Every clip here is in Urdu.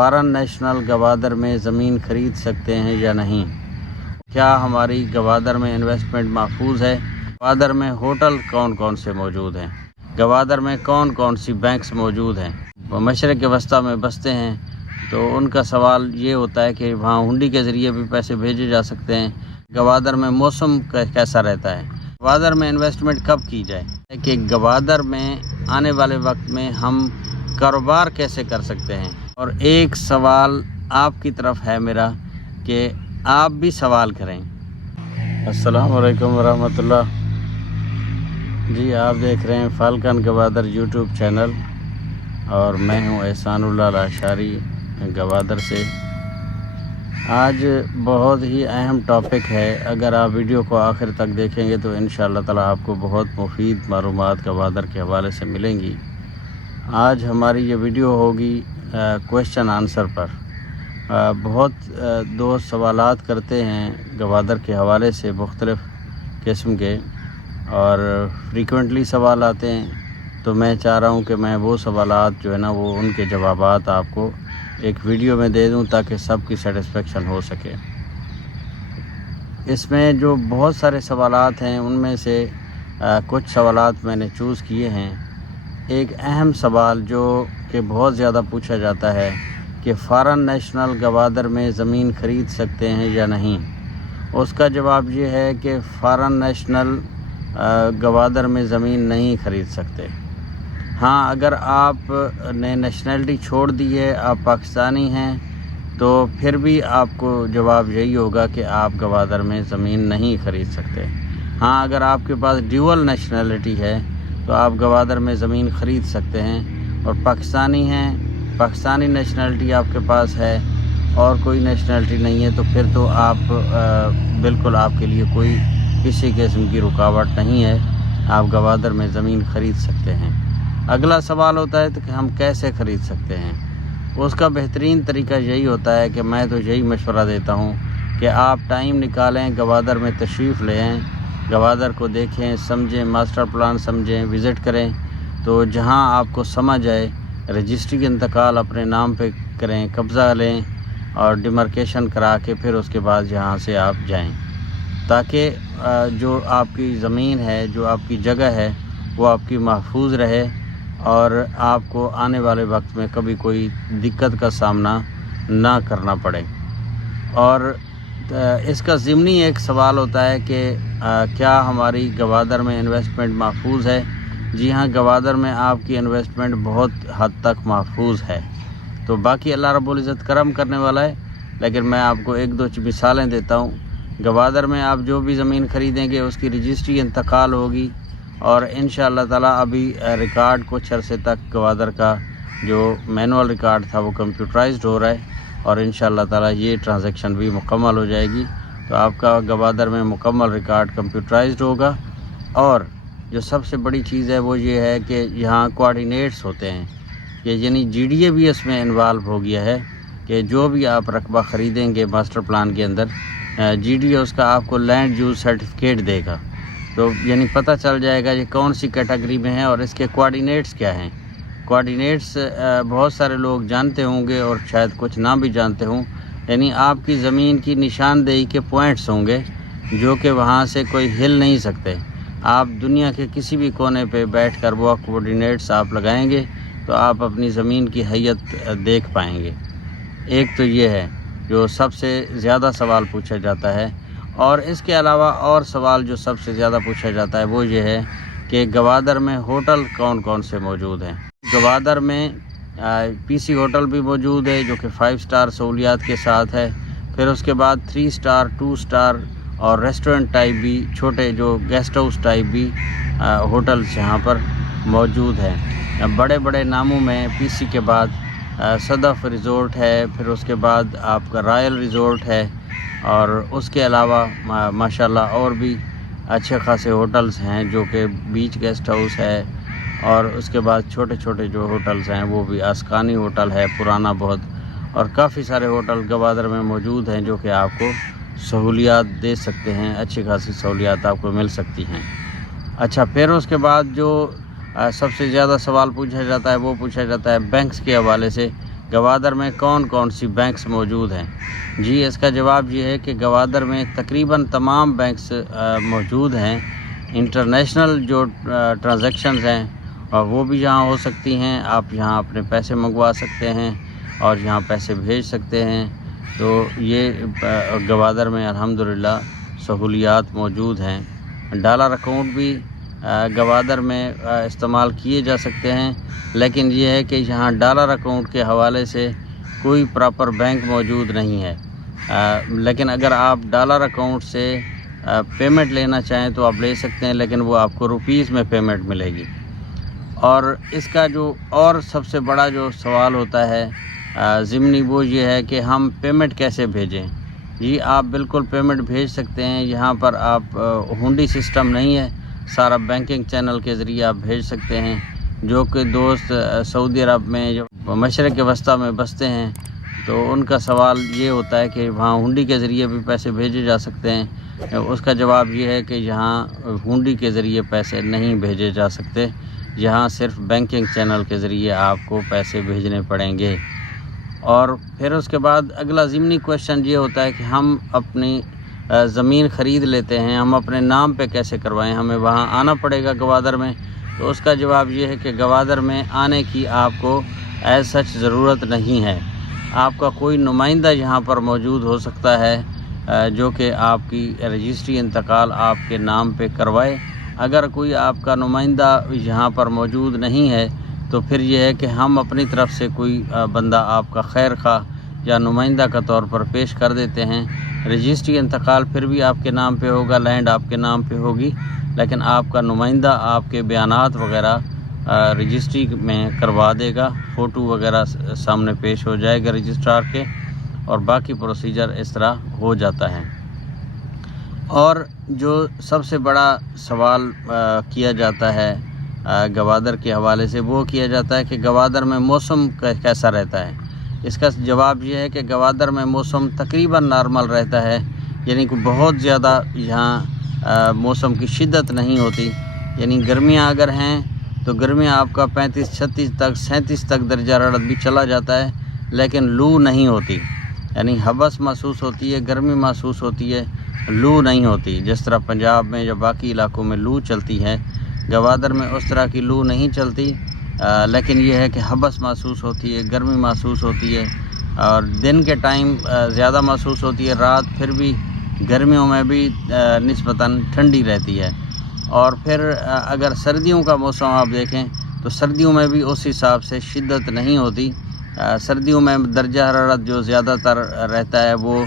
فارن نیشنل گوادر میں زمین خرید سکتے ہیں یا نہیں؟ کیا ہماری گوادر میں انویسٹمنٹ محفوظ ہے؟ گوادر میں ہوٹل کون کون سے موجود ہیں؟ گوادر میں کون کون سی بینکس موجود ہیں؟ وہ مشرق وسطیٰ میں بستے ہیں تو ان کا سوال یہ ہوتا ہے کہ وہاں ہنڈی کے ذریعے بھی پیسے بھیجے جا سکتے ہیں۔ گوادر میں موسم کیسا رہتا ہے؟ گوادر میں انویسٹمنٹ کب کی جائے کہ گوادر میں آنے والے وقت میں ہم کاروبار کیسے کر سکتے ہیں؟ اور ایک سوال آپ کی طرف ہے میرا کہ آپ بھی سوال کریں۔ السلام علیکم ورحمۃ اللہ۔ جی، آپ دیکھ رہے ہیں فالکن گوادر یوٹیوب چینل اور میں ہوں احسان اللہ لاشاری گوادر سے۔ آج بہت ہی اہم ٹاپک ہے، اگر آپ ویڈیو کو آخر تک دیکھیں گے تو انشاءاللہ تعالی آپ کو بہت مفید معلومات گوادر کے حوالے سے ملیں گی۔ آج ہماری یہ ویڈیو ہوگی کویشچن آنسر پر۔ بہت دوست سوالات کرتے ہیں گوادر کے حوالے سے مختلف قسم کے، اور فریکوینٹلی سوال آتے ہیں، تو میں چاہ رہا ہوں کہ میں وہ سوالات جو ہے نا وہ ان کے جوابات آپ کو ایک ویڈیو میں دے دوں تاکہ سب کی سیٹسفیکشن ہو سکے۔ اس میں جو بہت سارے سوالات ہیں ان میں سے کچھ سوالات میں نے چوز کیے ہیں۔ ایک اہم سوال جو کہ بہت زیادہ پوچھا جاتا ہے کہ فارن نیشنل گوادر میں زمین خرید سکتے ہیں یا نہیں؟ اس کا جواب یہ ہے کہ فارن نیشنل گوادر میں زمین نہیں خرید سکتے۔ ہاں، اگر آپ نے نیشنلٹی چھوڑ دی ہے، آپ پاکستانی ہیں، تو پھر بھی آپ کو جواب یہی ہوگا کہ آپ گوادر میں زمین نہیں خرید سکتے۔ ہاں، اگر آپ کے پاس ڈیول نیشنلٹی ہے تو آپ گوادر میں زمین خرید سکتے ہیں، اور پاکستانی ہیں، پاکستانی نیشنلٹی آپ کے پاس ہے اور کوئی نیشنلٹی نہیں ہے، تو پھر تو آپ بالکل آپ کے لیے کوئی کسی قسم کی رکاوٹ نہیں ہے، آپ گوادر میں زمین خرید سکتے ہیں۔ اگلا سوال ہوتا ہے کہ ہم کیسے خرید سکتے ہیں؟ اس کا بہترین طریقہ یہی ہوتا ہے کہ میں تو یہی مشورہ دیتا ہوں کہ آپ ٹائم نکالیں، گوادر میں تشریف لے آئیں، گوادر کو دیکھیں، سمجھیں، ماسٹر پلان سمجھیں، وزٹ کریں، تو جہاں آپ کو سمجھ آئے رجسٹری انتقال اپنے نام پہ کریں، قبضہ لیں اور ڈیمارکیشن کرا کے پھر اس کے بعد یہاں سے آپ جائیں، تاکہ جو آپ کی زمین ہے، جو آپ کی جگہ ہے، وہ آپ کی محفوظ رہے اور آپ کو آنے والے وقت میں کبھی کوئی دقت کا سامنا نہ کرنا پڑے۔ اور اس کا ضمنی ایک سوال ہوتا ہے کہ کیا ہماری گوادر میں انویسٹمنٹ محفوظ ہے؟ جی ہاں، گوادر میں آپ کی انویسٹمنٹ بہت حد تک محفوظ ہے۔ تو باقی اللہ رب العزت کرم کرنے والا ہے، لیکن میں آپ کو ایک دو مثالیں دیتا ہوں۔ گوادر میں آپ جو بھی زمین خریدیں گے اس کی رجسٹری انتقال ہوگی، اور انشاءاللہ تعالیٰ ابھی ریکارڈ کچھ عرصے تک گوادر کا جو مینول ریکارڈ تھا وہ کمپیوٹرائزڈ ہو رہا ہے، اور انشاءاللہ تعالیٰ یہ ٹرانزیکشن بھی مکمل ہو جائے گی، تو آپ کا گوادر میں مکمل ریکارڈ کمپیوٹرائزڈ ہوگا۔ اور جو سب سے بڑی چیز ہے وہ یہ ہے کہ یہاں کوآرڈینیٹس ہوتے ہیں، کہ یعنی جی ڈی اے بھی اس میں انوالو ہو گیا ہے، کہ جو بھی آپ رقبہ خریدیں گے ماسٹر پلان کے اندر، جی ڈی اے اس کا آپ کو لینڈ یوز سرٹیفکیٹ دے گا، تو یعنی پتہ چل جائے گا یہ کون سی کیٹیگری میں ہے اور اس کے کوآرڈینیٹس کیا ہیں۔ کوآرڈینیٹس بہت سارے لوگ جانتے ہوں گے اور شاید کچھ نہ بھی جانتے ہوں، یعنی آپ کی زمین کی نشاندہی کے پوائنٹس ہوں گے جو کہ وہاں سے کوئی ہل نہیں سکتے۔ آپ دنیا کے کسی بھی کونے پہ بیٹھ کر وہ کوآرڈینیٹس آپ لگائیں گے تو آپ اپنی زمین کی حیت دیکھ پائیں گے۔ ایک تو یہ ہے جو سب سے زیادہ سوال پوچھا جاتا ہے، اور اس کے علاوہ اور سوال جو سب سے زیادہ پوچھا جاتا ہے وہ یہ ہے کہ گوادر میں ہوٹل کون کون سے موجود ہیں؟ گوادر میں پی سی ہوٹل بھی موجود ہے جو کہ 5 سٹار سہولیات کے ساتھ ہے، پھر اس کے بعد 3 سٹار، 2 سٹار اور ریسٹورنٹ ٹائپ بھی، چھوٹے جو گیسٹ ہاؤس ٹائپ بھی ہوٹلس یہاں پر موجود ہیں۔ بڑے بڑے ناموں میں پی سی کے بعد صدف ریزورٹ ہے، پھر اس کے بعد آپ کا رائل ریزورٹ ہے، اور اس کے علاوہ ماشاءاللہ اور بھی اچھے خاصے ہوٹلز ہیں جو کہ بیچ گیسٹ ہاؤس ہے، اور اس کے بعد چھوٹے چھوٹے جو ہوٹلز ہیں وہ بھی آسکانی ہوٹل ہے پرانا بہت، اور کافی سارے ہوٹل گوادر میں موجود ہیں جو کہ آپ کو سہولیات دے سکتے ہیں، اچھی خاصی سہولیات آپ کو مل سکتی ہیں۔ اچھا، پھر اس کے بعد جو سب سے زیادہ سوال پوچھا جاتا ہے وہ پوچھا جاتا ہے بینکس کے حوالے سے گوادر میں کون کون سی بینکس موجود ہیں؟ جی اس کا جواب یہ ہے کہ گوادر میں تقریباً تمام بینکس موجود ہیں۔ انٹرنیشنل جو ٹرانزیکشنز ہیں وہ بھی یہاں ہو سکتی ہیں، آپ یہاں اپنے پیسے منگوا سکتے ہیں اور یہاں پیسے بھیج سکتے ہیں۔ تو یہ گوادر میں الحمدللہ سہولیات موجود ہیں۔ ڈالر اکاؤنٹ بھی گوادر میں استعمال کیے جا سکتے ہیں، لیکن یہ ہے کہ یہاں ڈالر اکاؤنٹ کے حوالے سے کوئی پراپر بینک موجود نہیں ہے۔ لیکن اگر آپ ڈالر اکاؤنٹ سے پیمنٹ لینا چاہیں تو آپ لے سکتے ہیں، لیکن وہ آپ کو روپیز میں پیمنٹ ملے گی۔ اور اس کا جو اور سب سے بڑا جو سوال ہوتا ہے ضمنی وہ یہ ہے کہ ہم پیمنٹ کیسے بھیجیں؟ جی آپ بالکل پیمنٹ بھیج سکتے ہیں۔ یہاں پر آپ ہنڈی سسٹم نہیں ہے، سارا بینکنگ چینل کے ذریعے آپ بھیج سکتے ہیں۔ جو کہ دوست سعودی عرب میں جو مشرق وسطیٰ میں بستے ہیں تو ان کا سوال یہ ہوتا ہے کہ وہاں ہنڈی کے ذریعے بھی پیسے بھیجے جا سکتے ہیں۔ اس کا جواب یہ ہے کہ یہاں ہنڈی کے ذریعے پیسے نہیں بھیجے جا سکتے، یہاں صرف بینکنگ چینل کے ذریعے آپ کو پیسے بھیجنے پڑیں گے۔ اور پھر اس کے بعد اگلا ضمنی کویشچن یہ ہوتا ہے کہ ہم اپنی زمین خرید لیتے ہیں، ہم اپنے نام پہ کیسے کروائیں؟ ہمیں وہاں آنا پڑے گا گوادر میں؟ تو اس کا جواب یہ ہے کہ گوادر میں آنے کی آپ کو ایز سچ ضرورت نہیں ہے۔ آپ کا کوئی نمائندہ یہاں پر موجود ہو سکتا ہے جو کہ آپ کی رجسٹری انتقال آپ کے نام پہ کروائے۔ اگر کوئی آپ کا نمائندہ یہاں پر موجود نہیں ہے تو پھر یہ ہے کہ ہم اپنی طرف سے کوئی بندہ آپ کا خیر خواہ یا نمائندہ کا طور پر پیش کر دیتے ہیں۔ رجسٹری انتقال پھر بھی آپ کے نام پہ ہوگا، لینڈ آپ کے نام پہ ہوگی، لیکن آپ کا نمائندہ آپ کے بیانات وغیرہ رجسٹری میں کروا دے گا، فوٹو وغیرہ سامنے پیش ہو جائے گا رجسٹرار کے، اور باقی پروسیجر اس طرح ہو جاتا ہے۔ اور جو سب سے بڑا سوال کیا جاتا ہے گوادر کے حوالے سے وہ کیا جاتا ہے کہ گوادر میں موسم کیسا رہتا ہے؟ اس کا جواب یہ ہے کہ گوادر میں موسم تقریباً نارمل رہتا ہے، یعنی کہ بہت زیادہ یہاں موسم کی شدت نہیں ہوتی۔ یعنی گرمیاں اگر ہیں تو گرمیاں آپ کا 35 36 تک 37 تک درجہ حرارت بھی چلا جاتا ہے، لیکن لو نہیں ہوتی، یعنی حبس محسوس ہوتی ہے، گرمی محسوس ہوتی ہے، لو نہیں ہوتی۔ جس طرح پنجاب میں یا باقی علاقوں میں لو چلتی ہے، گوادر میں اس طرح کی لو نہیں چلتی، لیکن یہ ہے کہ حبس محسوس ہوتی ہے، گرمی محسوس ہوتی ہے، اور دن کے ٹائم زیادہ محسوس ہوتی ہے، رات پھر بھی گرمیوں میں بھی نسبتاً ٹھنڈی رہتی ہے۔ اور پھر اگر سردیوں کا موسم آپ دیکھیں تو سردیوں میں بھی اس حساب سے شدت نہیں ہوتی۔ سردیوں میں درجہ حرارت جو زیادہ تر رہتا ہے وہ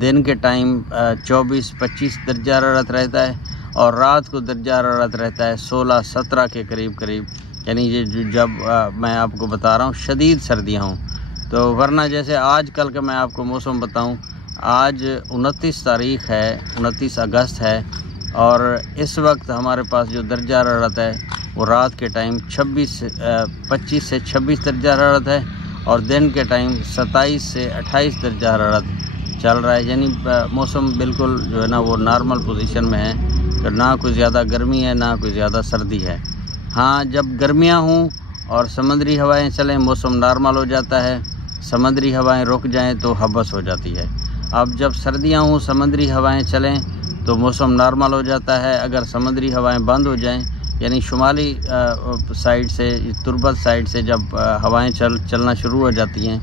دن کے ٹائم 24-25 درجہ حرارت رہتا ہے، اور رات کو درجہ حرارت رہتا ہے 16-17 کے قریب، یعنی یہ جب میں آپ کو بتا رہا ہوں شدید سردیاں ہوں۔ تو ورنہ جیسے آج کل کا میں آپ کو موسم بتاؤں، آج 29 تاریخ ہے، 29 اگست ہے، اور اس وقت ہمارے پاس جو درجہ حرارت ہے وہ رات کے ٹائم 25 سے 26 درجہ حرارت ہے، اور دن کے ٹائم 27 سے 28 درجہ حرارت چل رہا ہے۔ یعنی موسم بالکل جو ہے نا وہ نارمل پوزیشن میں ہے، کہ نہ کوئی زیادہ گرمی ہے نہ کوئی زیادہ سردی ہے۔ ہاں جب گرمیاں ہوں اور سمندری ہوائیں چلیں موسم نارمل ہو جاتا ہے، سمندری ہوائیں رک جائیں تو حبس ہو جاتی ہے۔ اب جب سردیاں ہوں سمندری ہوائیں چلیں تو موسم نارمل ہو جاتا ہے، اگر سمندری ہوائیں بند ہو جائیں، یعنی شمالی سائیڈ سے تربت سائیڈ سے جب ہوائیں چلنا شروع ہو جاتی ہیں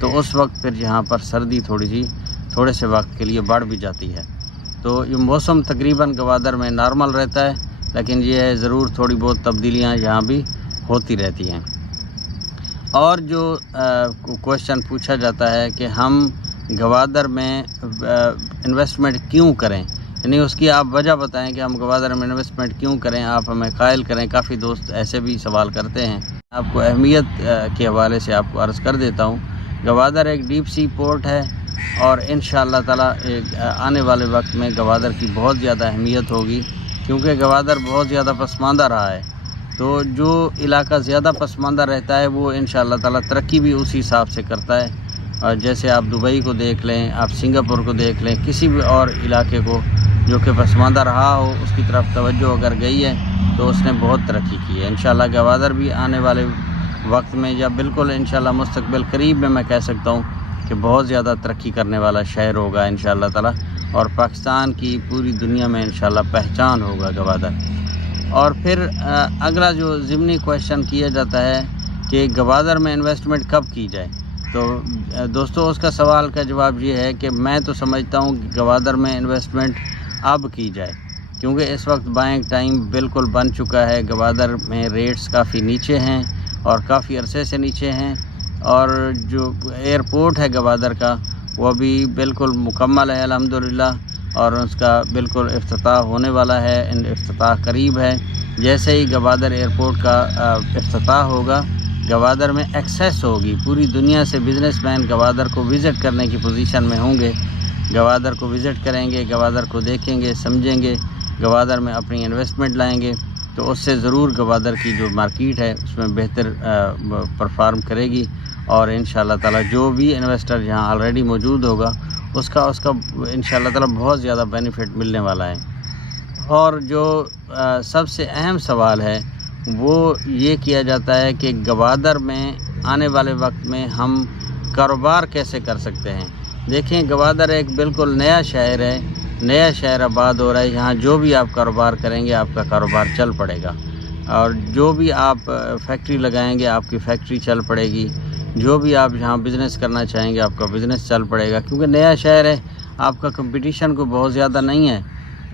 تو اس وقت پھر یہاں پر سردی تھوڑے سے وقت کے لیے بڑھ بھی جاتی ہے۔ تو یہ موسم تقریباً گوادر میں نارمل رہتا ہے، لیکن یہ ہے ضرور تھوڑی بہت تبدیلیاں یہاں بھی ہوتی رہتی ہیں۔ اور جو کویشچن پوچھا جاتا ہے کہ ہم گوادر میں انویسٹمنٹ کیوں کریں، یعنی اس کی آپ وجہ بتائیں کہ ہم گوادر میں انویسٹمنٹ کیوں کریں، آپ ہمیں قائل کریں۔ کافی دوست ایسے بھی سوال کرتے ہیں۔ آپ کو اہمیت کے حوالے سے آپ کو عرض کر دیتا ہوں، گوادر ایک ڈیپ سی پورٹ ہے، اور انشاءاللہ تعالی آنے والے وقت میں گوادر کی بہت زیادہ اہمیت ہوگی، کیونکہ گوادر بہت زیادہ پسماندہ رہا ہے۔ تو جو علاقہ زیادہ پسماندہ رہتا ہے وہ انشاءاللہ تعالی ترقی بھی اسی حساب سے کرتا ہے۔ اور جیسے آپ دبئی کو دیکھ لیں، آپ سنگاپور کو دیکھ لیں، کسی بھی اور علاقے کو جو کہ پسماندہ رہا ہو اس کی طرف توجہ اگر گئی ہے تو اس نے بہت ترقی کی ہے۔ انشاءاللہ گوادر بھی آنے والے وقت میں یا بالکل انشاءاللہ مستقبل قریب میں کہہ سکتا ہوں کہ بہت زیادہ ترقی کرنے والا شہر ہوگا انشاءاللہ تعالی، اور پاکستان کی پوری دنیا میں انشاءاللہ پہچان ہوگا گوادر۔ اور پھر اگلا جو ضمنی کویشچن کیا جاتا ہے کہ گوادر میں انویسٹمنٹ کب کی جائے، تو دوستو اس کا سوال کا جواب یہ ہے کہ میں تو سمجھتا ہوں کہ گوادر میں انویسٹمنٹ اب کی جائے، کیونکہ اس وقت بائنگ ٹائم بالکل بن چکا ہے۔ گوادر میں ریٹس کافی نیچے ہیں اور کافی عرصے سے نیچے ہیں، اور جو ایئرپورٹ ہے گوادر کا وہ بھی بالکل مکمل ہے الحمدللہ، اور اس کا بالکل افتتاح ہونے والا ہے، افتتاح قریب ہے۔ جیسے ہی گوادر ایئرپورٹ کا افتتاح ہوگا، گوادر میں ایکسیس ہوگی، پوری دنیا سے بزنس مین گوادر کو وزٹ کرنے کی پوزیشن میں ہوں گے، گوادر کو وزٹ کریں گے، گوادر کو دیکھیں گے، سمجھیں گے، گوادر میں اپنی انویسٹمنٹ لائیں گے، تو اس سے ضرور گوادر کی جو مارکیٹ ہے اس میں بہتر پرفارم کرے گی، اور انشاءاللہ تعالی جو بھی انویسٹر یہاں آلریڈی موجود ہوگا اس کا انشاءاللہ تعالی بہت زیادہ بینیفٹ ملنے والا ہے۔ اور جو سب سے اہم سوال ہے وہ یہ کیا جاتا ہے کہ گوادر میں آنے والے وقت میں ہم کاروبار کیسے کر سکتے ہیں۔ دیکھیں گوادر ایک بالکل نیا شہر ہے، نیا شہر آباد ہو رہا ہے، یہاں جو بھی آپ کاروبار کریں گے آپ کا کاروبار چل پڑے گا، اور جو بھی آپ فیکٹری لگائیں گے آپ کی فیکٹری چل پڑے گی، جو بھی آپ یہاں بزنس کرنا چاہیں گے آپ کا بزنس چل پڑے گا، کیونکہ نیا شہر ہے، آپ کا کمپٹیشن کو بہت زیادہ نہیں ہے،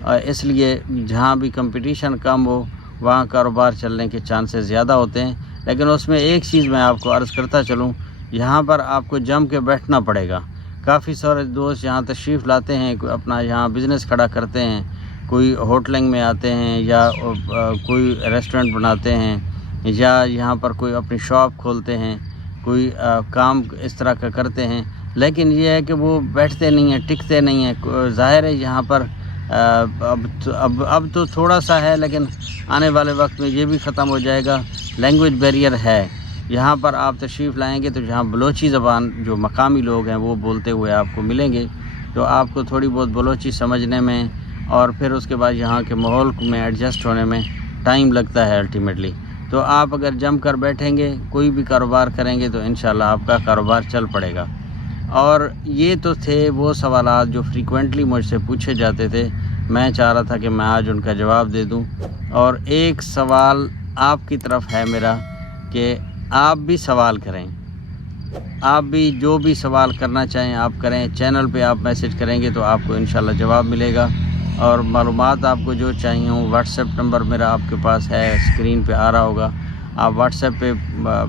اور اس لیے جہاں بھی کمپٹیشن کم ہو وہاں کاروبار چلنے کے چانسز زیادہ ہوتے ہیں۔ لیکن اس میں ایک چیز میں آپ کو عرض کرتا چلوں، یہاں پر آپ کو جم کے بیٹھنا پڑے گا۔ کافی سارے دوست یہاں تشریف لاتے ہیں، اپنا یہاں بزنس کھڑا کرتے ہیں، کوئی ہوٹلنگ میں آتے ہیں یا کوئی ریسٹورنٹ بناتے ہیں، یا یہاں پر کوئی اپنی شاپ کھولتے ہیں، کوئی کام اس طرح کا کرتے ہیں، لیکن یہ ہے کہ وہ بیٹھتے نہیں ہیں، ٹکتے نہیں ہیں۔ ظاہر ہے یہاں پر اب تو تھوڑا سا ہے، لیکن آنے والے وقت میں یہ بھی ختم ہو جائے گا۔ لینگویج بیریئر ہے یہاں پر، آپ تشریف لائیں گے تو جہاں بلوچی زبان جو مقامی لوگ ہیں وہ بولتے ہوئے آپ کو ملیں گے، تو آپ کو تھوڑی بہت بلوچی سمجھنے میں اور پھر اس کے بعد یہاں کے ماحول میں ایڈجسٹ ہونے میں ٹائم لگتا ہے الٹیمیٹلی۔ تو آپ اگر جم کر بیٹھیں گے، کوئی بھی کاروبار کریں گے تو انشاءاللہ آپ کا کاروبار چل پڑے گا۔ اور یہ تو تھے وہ سوالات جو فریکوینٹلی مجھ سے پوچھے جاتے تھے، میں چاہ رہا تھا کہ میں آج ان کا جواب دے دوں۔ اور ایک سوال آپ کی طرف ہے میرا کہ آپ بھی سوال کریں، آپ بھی جو بھی سوال کرنا چاہیں آپ کریں، چینل پہ آپ میسج کریں گے تو آپ کو انشاءاللہ جواب ملے گا، اور معلومات آپ کو جو چاہیے ہوں، واٹس ایپ نمبر میرا آپ کے پاس ہے، اسکرین پہ آ رہا ہوگا، آپ واٹس ایپ پہ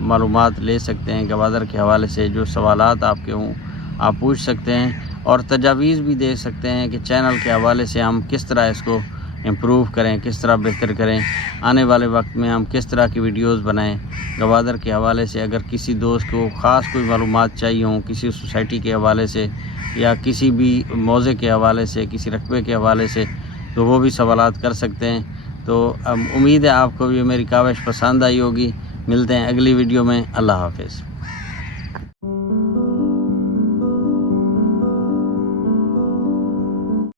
معلومات لے سکتے ہیں، گوادر کے حوالے سے جو سوالات آپ کے ہوں آپ پوچھ سکتے ہیں، اور تجاویز بھی دے سکتے ہیں کہ چینل کے حوالے سے ہم کس طرح اس کو امپروو کریں، کس طرح بہتر کریں، آنے والے وقت میں ہم کس طرح کی ویڈیوز بنائیں گوادر کے حوالے سے۔ اگر کسی دوست کو خاص کوئی معلومات چاہیے ہوں کسی سوسائٹی کے حوالے سے یا کسی بھی موضوع کے حوالے سے، کسی رقبے کے حوالے سے، تو وہ بھی سوالات کر سکتے ہیں۔ تو امید ہے آپ کو بھی میری کاوش پسند آئی ہوگی۔ ملتے ہیں اگلی ویڈیو میں، اللہ حافظ۔